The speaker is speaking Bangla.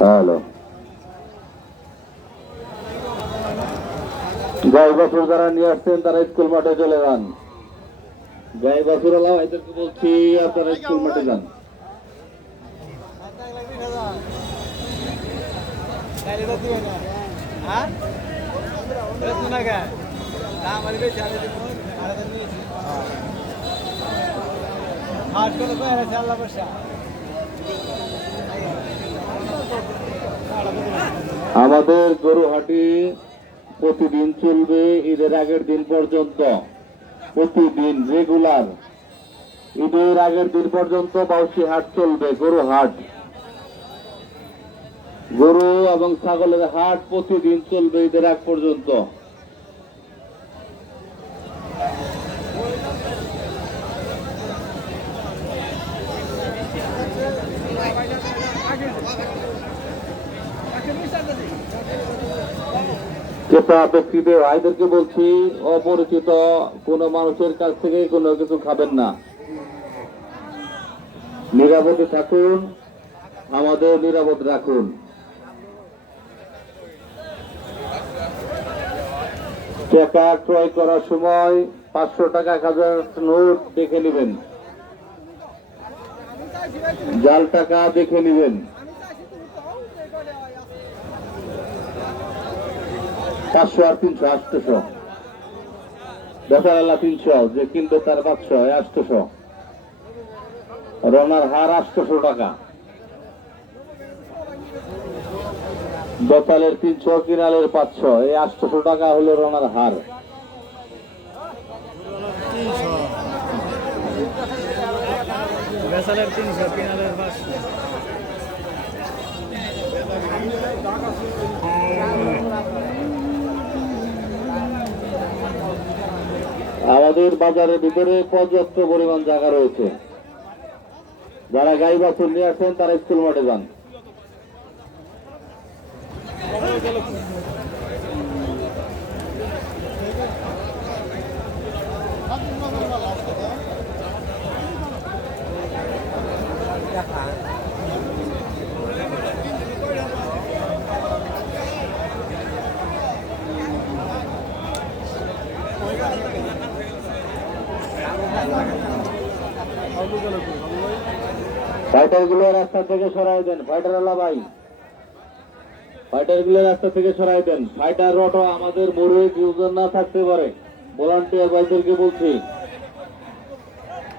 হ্যালো, গাই বাছুর যারা নিয়ে আসছেন তারা স্কুল মাঠে চলে যান। গাই বাছুর আলা ভাইদেরকে বলছি আপনারা স্কুল মাঠে যান। আমাদের গরুহাটি প্রতিদিন চলবে ঈদের আগের দিন পর্যন্ত, প্রতিদিন রেগুলার ঈদের আগের দিন পর্যন্ত বাউসি হাট চলবে। গরু হাট, গরু এবং ছাগলের হাট প্রতিদিন চলবে ঈদের আগ পর্যন্ত। ক্রেতা ব্যক্তিদের ভাইদেরকে বলছি, অপরিচিত কোন মানুষের কাছ থেকে কোনো কিছু খাবেন না, নিরাপদে থাকুন, আমাদের নিরাপদ রাখুন। টাকা ক্রয় করার সময় 500 টাকা 1000 নোট দেখে নেবেন, জাল টাকা দেখে নেবেন। 500 আর 300 800, বেচারালা 300, যে কিনবে তার 500 800, রনার হার 800 টাকা, বেতালের 300, কিনালের 500, এই 800 টাকা হলো রনার হার। বেতালের 300, কিনালের 500। আমাদের বাজারের ভিতরে পর্যাপ্ত পরিমাণ জায়গা রয়েছে। যারা গাই বাছুর নিয়ে আসেন তারা স্কুল মাঠে যান। ফাইটার গুলো রাস্তা থেকে সরাই দেন, ফাইটার আলা ভাই, ফাইটার গুলো রাস্তা থেকে সরাই দেন। ফাইটার অটো আমাদের মোড়ে ইউজার না থাকতে পারে, ভলান্টিয়ার ভাইদেরকে বলছি।